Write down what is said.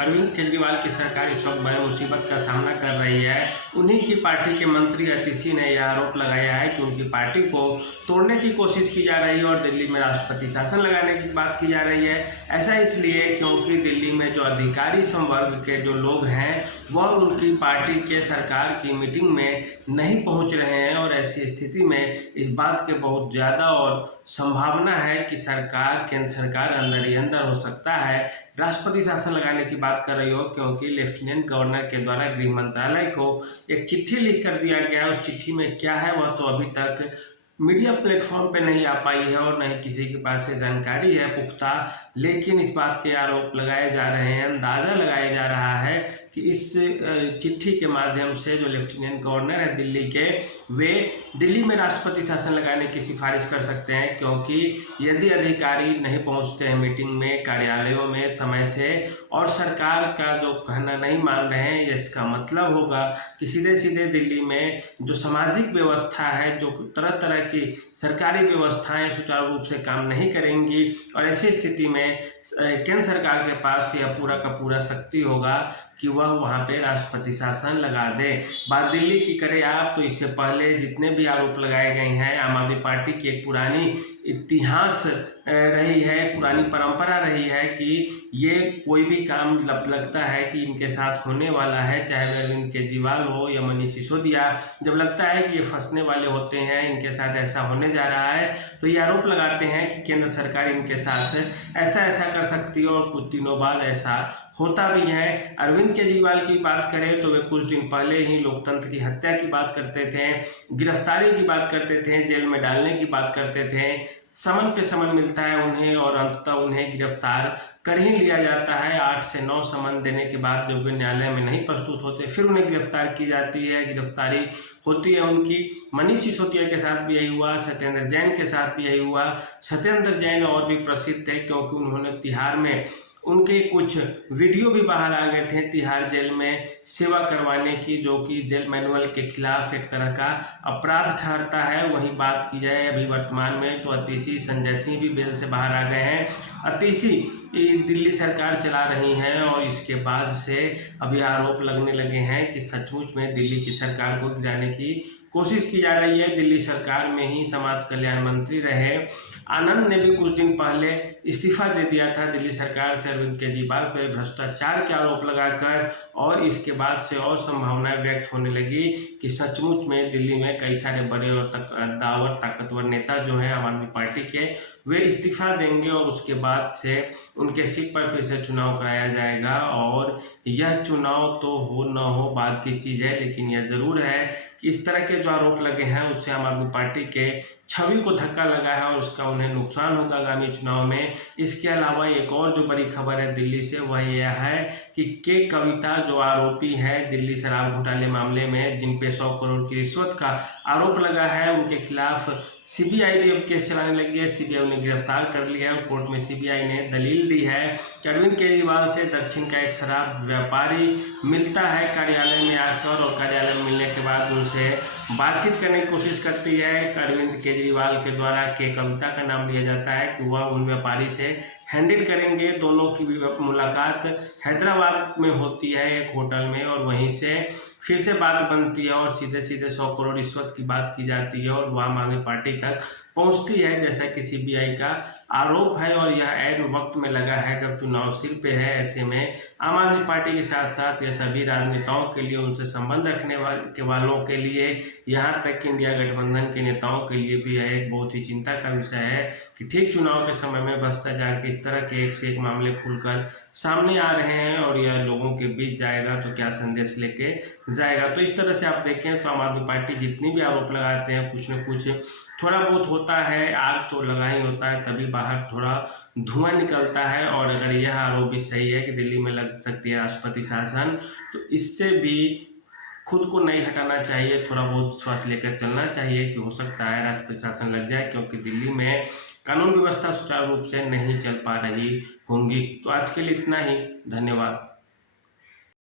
अरविंद केजरीवाल की सरकार इस वक्त बड़ी मुसीबत का सामना कर रही है। उन्हीं की पार्टी के मंत्री अतिशी ने यह आरोप लगाया है कि उनकी पार्टी को तोड़ने की कोशिश की जा रही है और दिल्ली में राष्ट्रपति शासन लगाने की बात की जा रही है। ऐसा इसलिए क्योंकि दिल्ली में जो अधिकारी संवर्ग के जो लोग हैं वह उनकी पार्टी के सरकार की मीटिंग में नहीं पहुंच रहे हैं और ऐसी स्थिति में इस बात के बहुत ज़्यादा और संभावना है कि केंद्र सरकार अंदर ही अंदर हो सकता है राष्ट्रपति शासन लगाने की बात कर रही हो, क्योंकि लेफ्टिनेंट गवर्नर के द्वारा गृह मंत्रालय को एक चिट्ठी लिख कर दिया गया है। उस चिट्ठी में क्या है वह तो अभी तक मीडिया प्लेटफॉर्म पे नहीं आ पाई है और न ही किसी के पास से जानकारी है पुख्ता, लेकिन इस बात के आरोप लगाए जा रहे हैं, अंदाज़ा लगाया जा रहा है कि इस चिट्ठी के माध्यम से जो लेफ्टिनेंट गवर्नर है दिल्ली के, वे दिल्ली में राष्ट्रपति शासन लगाने की सिफारिश कर सकते हैं। क्योंकि यदि अधिकारी नहीं पहुंचते हैं मीटिंग में, कार्यालयों में समय से और सरकार का जो कहना नहीं मान रहे हैं, इसका मतलब होगा कि सीधे सीधे दिल्ली में जो सामाजिक व्यवस्था है, जो तरह तरह की सरकारी व्यवस्थाएं सुचारू रूप से काम नहीं करेंगी और ऐसी स्थिति में केंद्र सरकार के पास यह पूरा का पूरा शक्ति होगा कि वह वहाँ पे राष्ट्रपति शासन लगा दे। बात दिल्ली की करें आप तो इससे पहले जितने भी आरोप लगाए गए हैं, आम आदमी पार्टी की एक पुरानी इतिहास रही है, पुरानी परंपरा रही है कि ये कोई भी काम लगता है कि इनके साथ होने वाला है, चाहे वह अरविंद केजरीवाल हो या मनीष सिसोदिया, जब लगता है कि ये फंसने वाले होते हैं, इनके साथ ऐसा होने जा रहा है, तो ये आरोप लगाते हैं कि केंद्र सरकार इनके साथ ऐसा ऐसा कर सकती है और कुछ दिनों बाद ऐसा होता भी है। अरविंद केजरीवाल की बात करें तो वे कुछ दिन पहले ही लोकतंत्र की हत्या की बात करते थे, गिरफ्तारी की बात करते थे, जेल में डालने की बात करते थे। समन पे समन मिलता है उन्हें और अंततः उन्हें गिरफ्तार कर ही लिया जाता है। 8 से 9 समन देने के बाद जब वे न्यायालय में नहीं प्रस्तुत होते फिर उन्हें गिरफ्तार की जाती है, गिरफ्तारी होती है उनकी। मनीष सिसोदिया के साथ भी यही हुआ, सत्येंद्र जैन के साथ भी यही हुआ। सत्येंद्र जैन और भी प्रसिद्ध थे क्योंकि उन्होंने तिहाड़ में उनके कुछ वीडियो भी बाहर आ गए थे तिहाड़ जेल में सेवा करवाने की, जो कि जेल मैनुअल के खिलाफ एक तरह का अपराध ठहरता है। वहीं बात की जाए अभी वर्तमान में तो अतिशी, संजय सिंह भी जेल से बाहर आ गए हैं। अतिशी दिल्ली सरकार चला रही हैं और इसके बाद से अभी आरोप लगने लगे हैं कि सचमुच में दिल्ली की सरकार को गिराने की कोशिश की जा रही है। दिल्ली सरकार में ही समाज कल्याण मंत्री रहे आनंद ने भी कुछ दिन पहले इस्तीफा दे दिया था दिल्ली सरकार से अरविंद केजरीवाल पर भ्रष्टाचार के आरोप लगाकर, और इसके बाद से और संभावनाएं व्यक्त होने लगी कि सचमुच में दिल्ली में कई सारे बड़े और दावर ताकतवर नेता जो हैं आम आदमी पार्टी के, वे इस्तीफा देंगे और उसके बाद से उनके सीट पर फिर से चुनाव कराया जाएगा। और यह चुनाव तो हो न हो बाद की चीज़ है, लेकिन यह जरूर है कि इस तरह के जो आरोप लगे हैं उससे आम आदमी पार्टी के छवि को धक्का लगा है और उसका उन्हें नुकसान होगा आगामी चुनाव में। इसके अलावा एक और जो बड़ी खबर है दिल्ली से वह यह है कि के कविता जो आरोपी है दिल्ली शराब घोटाले मामले में, जिन पे 100 करोड़ की रिश्वत का आरोप लगा है, उनके खिलाफ सीबीआई भी अब केस चलाने लगी है। सीबीआई उन्हें गिरफ्तार कर लिया है और कोर्ट में सीबीआई ने दलील दी है कि अरविंद केजरीवाल से दक्षिण का एक शराब व्यापारी मिलता है कार्यालय में आकर, और कार्यालय में मिलने के बाद उनसे बातचीत करने की कोशिश करती है। अरविंद केजरीवाल के द्वारा के कविता का नाम लिया जाता है कि वह उन व्यापारी से हैंडल करेंगे। दोनों की मुलाकात हैदराबाद में होती है एक होटल में, और वहीं से फिर से बात बनती है और सीधे सीधे 100 करोड़ रिश्वत की बात की जाती है और वह आम आदमी पार्टी तक पहुंचती है, जैसा कि सीबीआई का आरोप है। और यह ऐन वक्त में लगा है जब चुनाव सिर पे है। ऐसे में आम आदमी पार्टी के साथ साथ यह सभी राजनेताओं के लिए, उनसे संबंध रखने वालों के लिए, यहाँ तक कि इंडिया गठबंधन के नेताओं के लिए भी यह एक बहुत ही चिंता का विषय है कि ठीक चुनाव के समय में भ्रष्टाचार के इस तरह के एक से एक मामले खुलकर सामने आ रहे हैं और यह लोगों के बीच जाएगा तो क्या संदेश लेके जाएगा। तो इस तरह से आप देखें तो आम आदमी पार्टी जितनी भी आरोप लगाते हैं कुछ न कुछ थोड़ा बहुत होता है, आग तो लगा ही होता है तभी बाहर थोड़ा धुआं निकलता है। और अगर यह आरोप भी सही है कि दिल्ली में लग सकती है राष्ट्रपति शासन, तो इससे भी खुद को नहीं हटाना चाहिए, थोड़ा बहुत विश्वास लेकर चलना चाहिए कि हो सकता है राष्ट्रपति शासन लग जाए, क्योंकि दिल्ली में कानून व्यवस्था सुचारू रूप से नहीं चल पा रही होंगी। तो आज के लिए इतना ही, धन्यवाद।